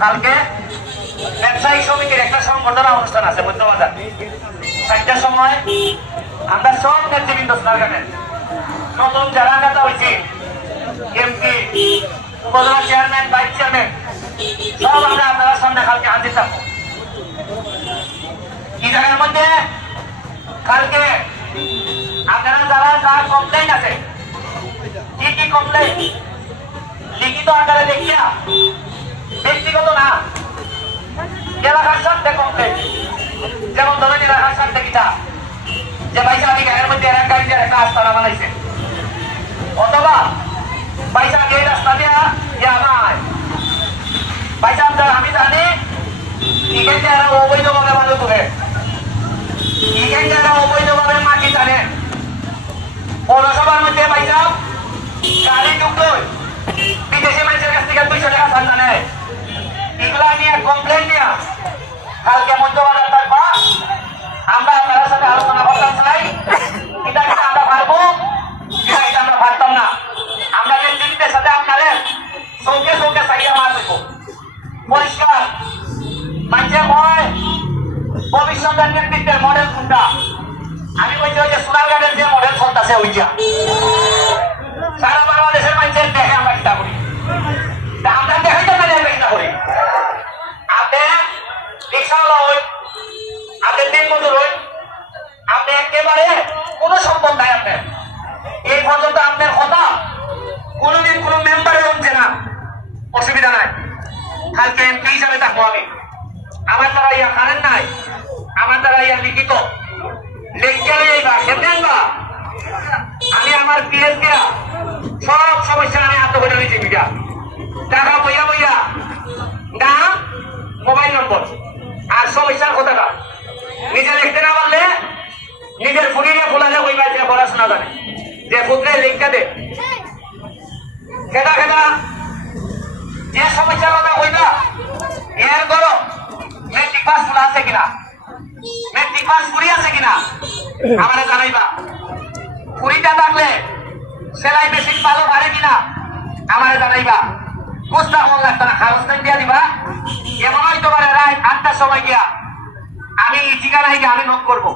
কালকে ব্যবসায়িক সমিতির একটা সংবর্ধনা অনুষ্ঠান আছে মধ্যবাজার 4টার সময়। আমরা সব নেতৃবৃন্দ সোনারঘাটের নতুন যারা নেতা হয়েছি, এমপি, উপজেলা চেয়ারম্যান, ভাইস চেয়ারম্যান, সব আমরা আপনারা সামনে কালকে হাজির থাকবো। কি জায়গার মধ্যে কালকে আপনারা যারা যা কমপ্লেন আছে, কি কি কমপ্লেন লিখিত আকারে দেখিয়া, ব্যক্তিগত না, এলাকার সাথে কমপ্লেন। যেমন ধরেন এলাকার সাথে কিটা যে পয়সা আমি গায়ের মধ্যে একটা আস্তানা বানাইছে, অথবা পয়সা এই রাস্তা দিয়া আমায় পয়সা আমি জানি এখান থেকে এরা অবৈধভাবে মানুষ তুলে, এখান থেকে এরা অবৈধভাবে মাটি টানে, পৌরসভার মধ্যে পয়সা গাড়ি যুক্ত বিদেশি মানুষের কাছ থেকে 200 টাকা চান্দা নেয়। এগুলা নিয়ে কমপ্লেন নিয়ে কালকে মধ্যবাজার থাকবা। আমরা আপনার সাথে আলোচনা করতে চাই, এটা আমরা পারবো, এটা আমরা পারতাম না। আমরা নেতৃত্বের সাথে আপনাদের চৌকে চৌকে চাইয়া মার দেবো পরিষ্কার। মানুষে হয় ভবিষ্যতের নেতৃত্বের মডেল কোনটা? আমি বলছি ওই যে সোনারঘাটের যে মডেল চলতেছে ওইটা সারা বাংলাদেশের মানুষের দেখে আমরা চিন্তা করি, আমরা দেখাইতে না চিন্তা করি। আপনি রিক্সাওয়ালা হই, আপনি দিন মজুর হই, আপনি একেবারে কোনো সম্পদ নাই আপনার। এই পর্যন্ত আপনার কথা কোনোদিন কোনো মেম্বারে হচ্ছে না, অসুবিধা নাই। কালকে এমপি হিসাবে থাকবো আমি, আমার দ্বারা ইয়া কারেন্ট নাই, আমার দ্বারা ইয়া লিখিত আমি আমার পিএস দিয়া সব সমস্যা আমি আত্মগোপন হয়েছি। মিডিয়া টাকা বইয়া বইয়া নাম, মোবাইল নম্বর আর সমস্যার কথাটা নিজে লিখতে না পারলে নিজের ফুড়ি নিয়ে ফোলালে ওই বাড়িতে পড়াশোনা জানে যে পুত্রে লিখতে দে খেদা খেদা যে সমস্যার কথা কইবা এর করো মেট্রিক পাস ফুল আছে কিনা, মেট্রিক পাস ফুরি আছে কিনা আমারে জানাইবা। ফুরিটা থাকলে সেলাই মেশিন ভালো পারে কিনা আমারে জানাইবা। কুস্তা মন লাগতো না, কাগজ দিয়া দিবা। এমন হয়তো পারে রাত 8টার সময় গিয়া আমি ঠিকানায় গিয়ে আমি নক করবো,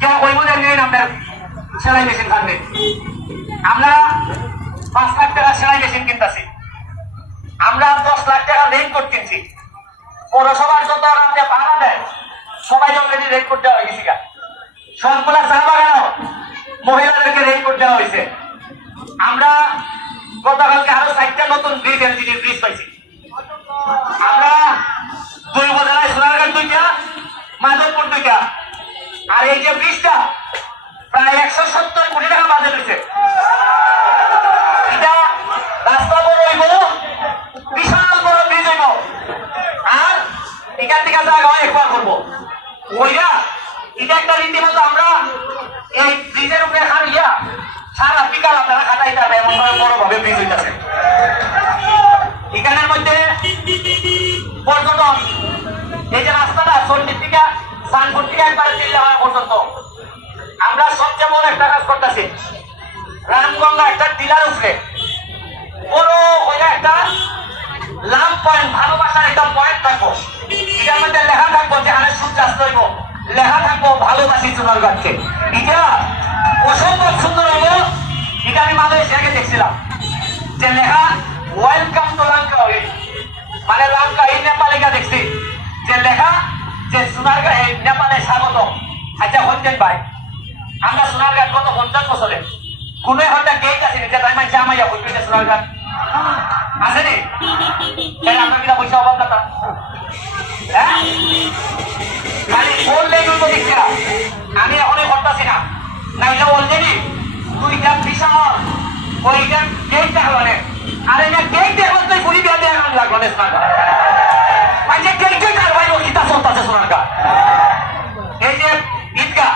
কেউ কইব যে নেই আপনার সেলাই মেশিন থাকবে। আমরা 5 লাখ টাকা সেলাই মেশিন কিনতেছি, আমরা 10 লাখ টাকা রেন্ট করতেছি। পৌরসভার যত আপনি ভাড়া দেয় সবাই অলরেডি রেন্ট করতে হয়ে গেছি। সবগুলা চা বাগানো মহিলাদেরকে রেন্ট করতে হয়েছে। আমরা গতকালকে আরো 4টা নতুন ব্রিজ, এলজিডি ব্রিজ পাইছি। আমরা 2 উপজেলায় সোনারঘাট 2টা, মাধবপুর 2টা, আর এই যে ব্রিজটা প্রায় 170 কোটি টাকা বাজেট হয়েছে। এটা রাস্তা বড় হইব, বিশাল বড় ব্রিজ হইব, আর এখান থেকে জায়গা একবার করবো ওইটা। এটা একটা রীতিমতো আমরা এই ব্রিজের উপরে হারিয়া সারা বিকাল আপনারা কাটাইতে হবে, এমন ভাবে বড় ভাবে ব্রিজ হইতেছে। এখানের মধ্যে পর্যটন, এই যে রাস্তাটা চন্ডির থেকে সানপুর থেকে একবারে চিল্লাহারা পর্যন্ত আমরা সবচেয়ে বড় একটা কাজ করতেছি। রামগঙ্গা একটা টিলার উঠলে বড় হয়ে একটা লাভ পয়েন্ট, ভালোবাসার একটা পয়েন্ট থাকবো। এটার মধ্যে লেখা থাকবো যেখানে সূর্যাস্ত হইব, লেখা থাকবো ভালোবাসি সোনারঘাটকে। এটা অসম্ভব সুন্দর হইব। এটা আমি মালয়েশিয়াকে দেখছিলাম যে লেখা ওয়েলকাম টু লঙ্কা, মানে লঙ্কা এই নেপালিকা দেখছি যে লেখা যে সোনারঘাট নেপালে স্বাগত। আচ্ছা হচ্ছেন ভাই, আমরা সোনারঘাট গত 50 বছরে কোন একটা গেট আছে যে তাই মানে জামাইয়া বুঝবি যে সোনারঘাট আসেনি? আপনার কিনা পয়সা অভাব কথা, হ্যাঁ খালি বললেই দেখছিলা। আমি এখনই করতেছি না, নাইলে অলরেডি 2টা বিশাল ওইটা গেট দেখলো নে, আর এটা গেট দেখলো তুই ঘুরি বিয়া দিয়ে লাগলো না সোনারঘাট। মানে গেট ভাই গীতা চলতেছে সোনারঘাট। এই যে ঈদগাহ,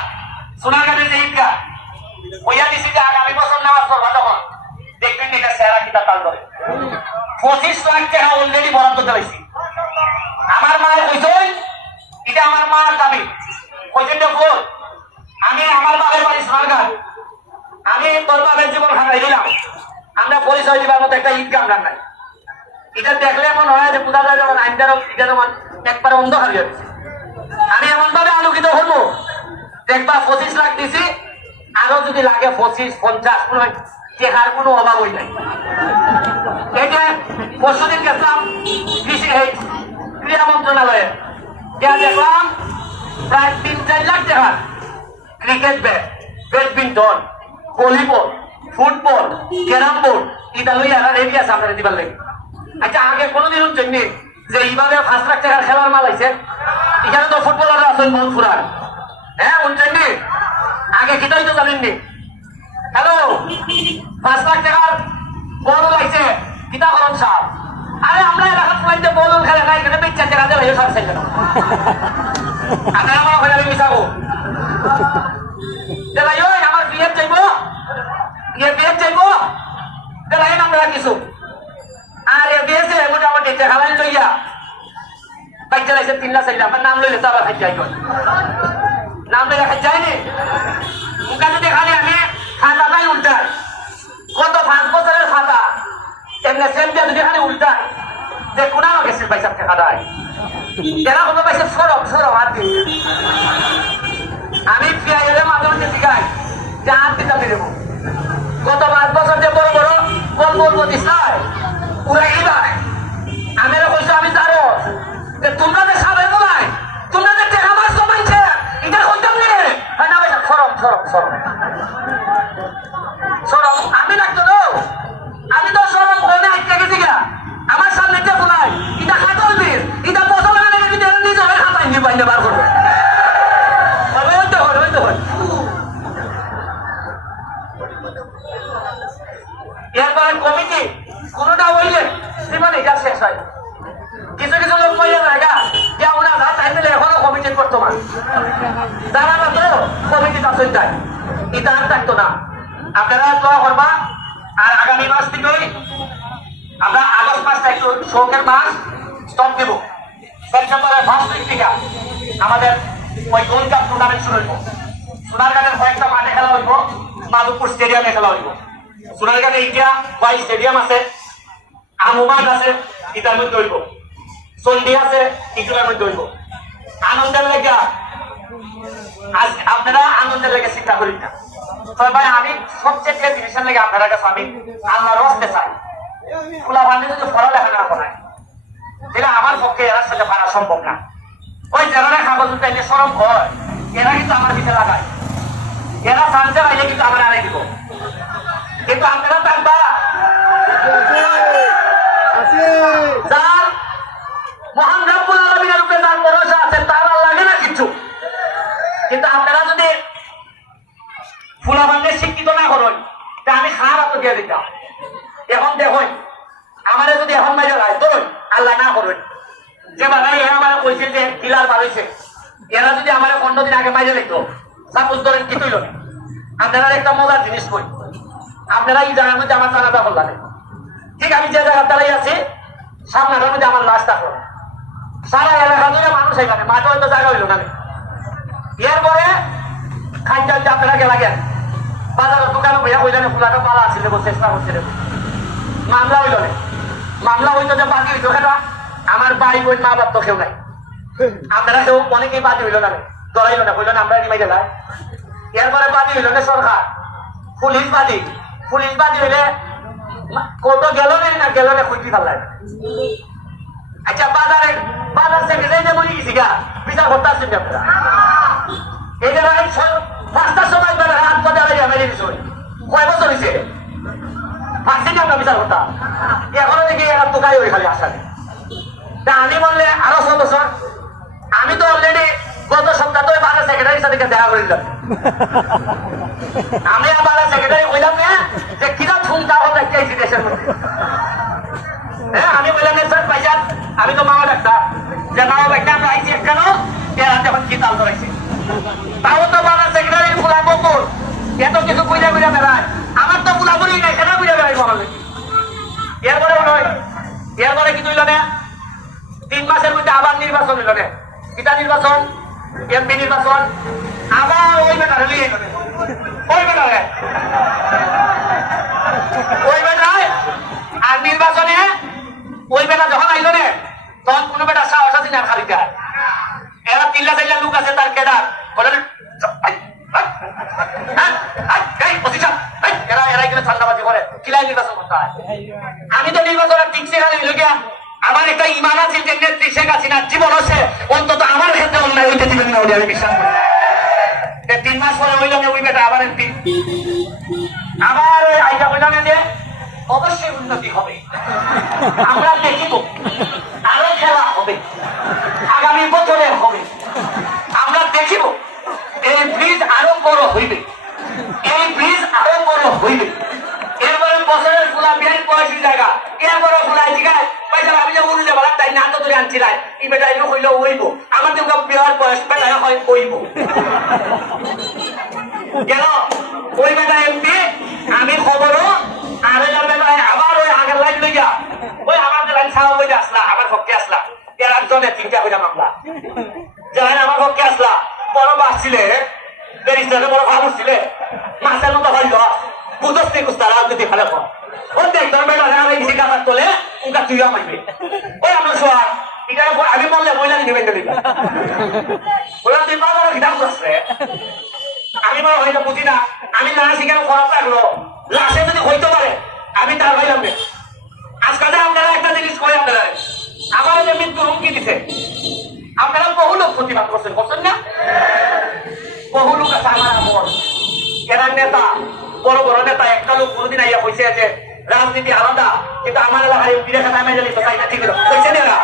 সোনারঘাটের যে ঈদগাহ ওইয়া দিছি যে আগামী বছর নামাজ পড়বা তখন দেখবেন এটা সেরা কিতা তাল ধরে। 25 লাখ টাকা অলরেডি বরাদ্দ চাইছি। আমার মায়ের কইছেন, এটা আমার মার দাবি কইছেন যে বল আমি আমার বাবার বাড়ি সোনারঘাট, আমি তোর বাবার জীবন খাটাই দিলাম, আমরা পরিচয় দিবার মতো একটা ঈদগাহ আমরা নাই। এটা দেখলে এমন হয় যে বোঝা যায় যেমন আইনটার এটা যেমন একবার অন্ধ হারিয়ে যাচ্ছে। আমি এমন ভাবে আলোকিত হবো দেখবা 25 লাখ দিছি, আরো যদি লাগে 25-50 কোনো টেকার কোনো অভাবই নাই। এটা পরশুদিন গেছিলাম ক্রীড়া মন্ত্রণালয়ে, দেখলাম প্রায় 3-4 লাখ টাকা cricket bat, badminton, volleyball, football, carrom board এটা লইয়া রেডি আছে আপনারা দিবার লাগে। আচ্ছা আগে কোনোদিন জন্য যে এইভাবে 5 লাখ টাকার খেলার মাল আছে, এখানে তো ফুটবলাররা আছেন মন ফুরার, হ্যাঁ উনছেন আগে কিটাই তো জানেননি। হ্যালো 5 লাখ টাকার বল লাগছে কিতা করেন সাপ? আরে আমরা এলাকার ফুলাইতে বল খেলে না, এখানে 4 টাকা দিয়ে সার চাই কেন? আপনারা আমার ওখানে আমি মিশাবো আমার বিয়ে চাইবো, বিয়ে চাইবো দেখাই আমরা কিছু আর বিয়েছে মোটামুটি খালাই লইয়া বাচ্চা লাগছে 3 লাখ 4 লাখ নাম লইলে তো আবার খাই যাই, নাম লইলে খাই যায়নি মুখা যদি খালি আমি খাতাটাই উল্টাই, কত 5 বছরের খাতা এমনি সেমটা যদি খালি উল্টাই যে কোনাও গেছে পয়সা টাকাটাই এরা কোনো পয়সা সরব হাত দিয়ে আমি পিয়াইয়ের মাধ্যমে শিখাই যে হাত দিতে দেবো। গত 5 বছর যে বড় বড় বল বলবো দিশায় পুরা ইবাই আমি কইছো আমি জানো যে তোমরা যে সাবেক বলাই তোমরা যে টাকা মাস কমাইছে এটা কইতাম নি হয় না পয়সা সরম আমি লাগতো তো আমি তো সরম কোনে আইতে গেছি গা আমার সামনে যে বলাই এটা খাতল বীর এটা বছর মানে যদি নিজে হয় খাতাই নি বাইরে বার করবে এরপরে কমিটি কোনটা হইলে জীবনে এটা শেষ হয়। কিছু কিছু লোক বইলে জায়গা যে ওরা যা চাইলে এখনো কমিটির বর্তমান যারা না তো কমিটি আসল যায় এটা আর থাকতো না। আপনারা দোয়া করবা আর আগামী মাস থেকেই আমরা আগস্ট মাসটা একটু শোকের মাস স্টপ দেব। সেপ্টেম্বরের 1 উইক থেকে আমাদের ওই গোল্ড কাপ টুর্নামেন্ট শুরু হইব। সোনারগাঁয়ের কয়েকটা মাঠে খেলা হইব, মাধবপুর স্টেডিয়ামে খেলা হইব। সোনারগাঁয়ে ইন্ডিয়া ওয়াই স্টেডিয়াম আছে, আমুমাঠ আছে, ইটার মধ্যে হইব, চন্ডী আছে, ইটুলার মধ্যে হইব। আনন্দের লেগে আজ আপনারা আনন্দের লেগে চিন্তা করি না। তবে ভাই আমি সবচেয়ে জিনিসের লেগে আপনার কাছে আমি আল্লাহর রাস্তে চাই খোলা বান্ধে যদি পড়ালেখা না করায় তাহলে আমার পক্ষে এর সাথে পারা সম্ভব না। ওই যারা কাগজ উঠাইলে সরম হয় এরা কিন্তু আমার পিছিয়ে লাগায়, এরা চান্সে পাইলে কিন্তু আমার আনে দিব। কিন্তু আপনারা থাকবা যার মহান রব্বুল আলামিনের উপরে যার ভরসা আছে তার আর লাগে না কিছু। কিন্তু আপনারা যদি ফুলা বান্ধে শিক্ষিত না করেন তা আমি খারাপ দিয়ে দিতাম। এখন দেখুন আমাদের যদি এখন মাইজা হয় ধরুন আল্লাহ না করবেন যে বাবাই এরা আমার কইছে যে কিলার বাড়াইছে এরা যদি আমার 15 দিন আগে মাইজা লিখতো সাপোজ ধরেন কি তৈল আপনারা একটা মজার জিনিস কই আপনারা এই জায়গার মধ্যে আমার জানাটা করলেন ঠিক আমি যে জায়গার দ্বারাই আছি সামনের মধ্যে আমার লাশ থাকলো সারা এলাকা ধরে মানুষ এখানে মাঠে হয়তো জায়গা হইল না। এরপরে খাইতে হইতে আপনারা গেলা গেন বাজারের দোকানে ভাইয়া ওইখানে ফুলাটা পালা আসছিল চেষ্টা করছিল মামলা হইল না। মামলা হইতো যে বাদি হইতো সেটা আমার ভাই বোন মা বাপ তো কেউ নাই। আপনারা কেউ অনেকেই বাদি হইল না ধরাইল না হইল না আমরা নিমাই গেলাম। এরপরে বাদি হইল না সরকার পুলিশ বাদি হইলে কত গেল না গেল না খুঁজি পারলাই। আচ্ছা বাজার সেক্রেটারি যে বলি গেছি গা বিচার করতে আসছেন আপনারা এই যে 5টার সময় হাত পদে আলাই মেরে দিচ্ছ কয় বছর হয়েছে পাচ্ছেন আমরা বিচার করতাম এখনো দেখি এরা তোকাই হয়ে খালি আসা তা আমি বললে আরো 6 বছর আমি তো অলরেডি গত সপ্তাহ তো বাজার সেক্রেটারির সাথে দেখা করে দিলাম। আমি বাজার সেক্রেটারি কইলাম না যে কিনা ঠুমকা হতো একটা দেশের মধ্যে হ্যাঁ আমি বললাম স্যার ভাইজান আমি তো মামা ডাক্তার যে মামা ডাক্তার আমরা আইছি কেন এরা যখন কি তাল ধরাইছে তাও তো বাজার সেক্রেটারি ফুলা বকুর এত কিছু বুঝা বেড়ায় আমার তো ফুলা বুড়ি নাই সেটা বুঝা বেড়াই মনে এরপরে কি হইল না 3 মাসের মধ্যে আবার নির্বাচন হইল না কিটা নির্বাচন এমপি নির্বাচন আবার ওই বেটারে লিয়ে ওই বেটায় আর নির্বাচনে ওই আমি তো নির্বাচনের টিকছে আমার একটা ইমান আছে যে নেত্রী শেখ হাসিনার জীবন আছে, অন্তত আমার ক্ষেত্রে অন্যায় হইতে দিবেন না বলে আমি বিশ্বাস করি। 3 মাস পরে হইল ওই বেটা আবার এমপি, আবার ওই আইটা হইল যে অবশ্যই উন্নতি হবে, আমরা দেখিব আরো খেলা হবে, আগামী বছরে হবে, আমরা দেখিব এই ব্রিজ আরো বড় হইবে, এই ব্রিজ আরো বড় হইবে। এরপরে বছরের ফুলা বিয়ার পয়সি জায়গা এরপরে ফুলাই জিগায় পয়সা আমি যে উড়ে যাবার তাই না তো ধরে আনছিলাই এই বেটা এলো হইলো হইব, আমার তো বিয়ার বয়স বেটা হয় হইব কেন ওই বেটা এমপি আমি খবরও আর আবার ওই আগের লাইন লইয়া ওই আমার লাইন ছাড়া হইলে আসলা আমার পক্ষে আসলা এর একজনে 3টা হইলা মামলা যাই আমার পক্ষে আসলা বড় বাস ছিলে ব্যারিস্টারে বড় ভাব ছিলে মাসের মতো হইল বুঝতে কুস্তা রাজনীতি ফেলে কর ওই দেখ তোর বেটা এই শিকার তোলে উনকা তুইও মাইবে ওই আমরা সোয়ার এটা আমি বললে বইলা নিবেন দিবা ওরা তুই বাজারে হিসাব করছে আমি বড় হইতে বুঝি না, আমি না শিখানো খরচ লাগলো লাশে যদি হইতে পারে আমি তার ভাইলাম না। আজকাল আপনারা একটা জিনিস করে আপনারা আমার যে মৃত্যুর হুমকি দিছে আপনারা বহু লোক প্রতিবাদ করছেন, করছেন না? বহু লোক আছে আমার আপন এরা নেতা, বড় বড় নেতা, একটা লোক কোনদিন আইয়া কইছে যে রাজনীতি আলাদা কিন্তু আমার এলাকার এমপি রেখা নামে জানি তো তাই না, ঠিক কইছেন এরা,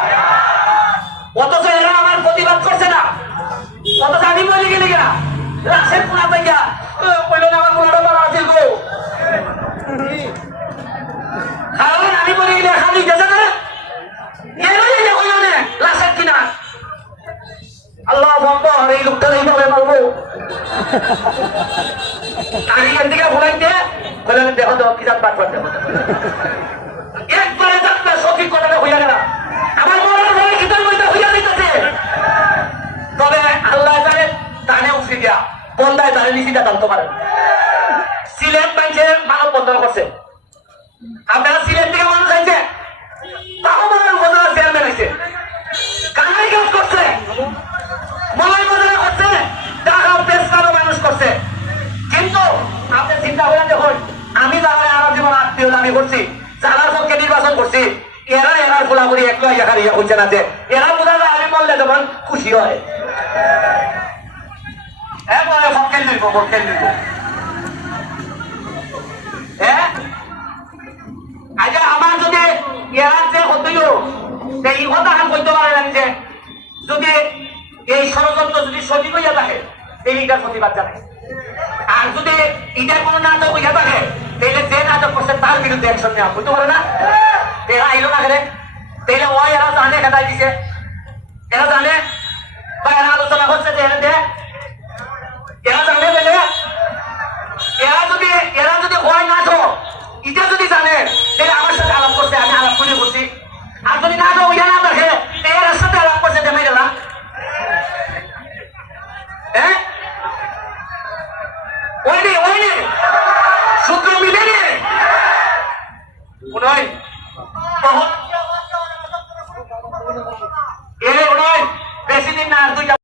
অথচ এরা আমার প্রতিবাদ করছে না, অথচ আমি বলি গেলি কিনা লাশের পোনা পাইয়া কইল না আমার পোনাটা বড় আছে গো, কারণ আমি বলি গেলে খালি গেছে না কইল না লাশের কিনা আল্লাহ বন্ধ আর এই লোকটা এইভাবে মারবো আর এখান থেকে ভুলাইতে বললেন দেখো তো কি জাত বাদ করতে একবারে যাত্রা সঠিক কথাটা হইয়া গেল আমার মনের ঘরে কিতাব বইটা হইয়া দিতেছে, তবে আল্লাহ জানে টানে উঠে দিয়া বন্ধায় তারে নিচিটা টানতে পারেন। সিলেট মানুষের মানব বন্ধন করছে, আপনারা সিলেট থেকে মানুষ আইছে তাও মানব বন্ধনের চেয়ারম্যান হয়েছে, কানাই কাজ করছে, মলাই বন্ধনে করছে, টাকা পেশকারও মানুষ করছে, কিন্তু আপনি চিন্তা করে দেখুন আমি যারা আমার জীবন আত্মীয় দাবি করছি যারার পক্ষে নির্বাচন করছি এরা এরার গোলাগুলি একটু এখানে ইয়ে করছে না যে এরা বোঝা যায় আমি বললে যেমন খুশি হয় আচ্ছা আমার যদি এরা যে হতেই এই কথা করতে পারেন যে যদি এই ষড়যন্ত্র যদি সঠিক হইয়া থাকে এইটার প্রতিবাদ জানায়, আর যদি এটার কোনো নাটক হইয়া থাকে তাহলে যে নাটক করছে তার বিরুদ্ধে অ্যাকশন নেওয়া বুঝতে পারে না, এরা আইলো না গেলে তাহলে ওই এরা জানে খেতাই দিছে, এরা জানে বা এরা আলোচনা করছে যে এরা জানে পেলে এরা যদি হয় নাটক এটা যদি জানে তাহলে আমার সাথে আলাপ করছে আমি আলাপ করে করছি, আর যদি নাটক হইয়া না থাকে এর সাথে আলাপ করছে যে মেয়েরা হ্যাঁ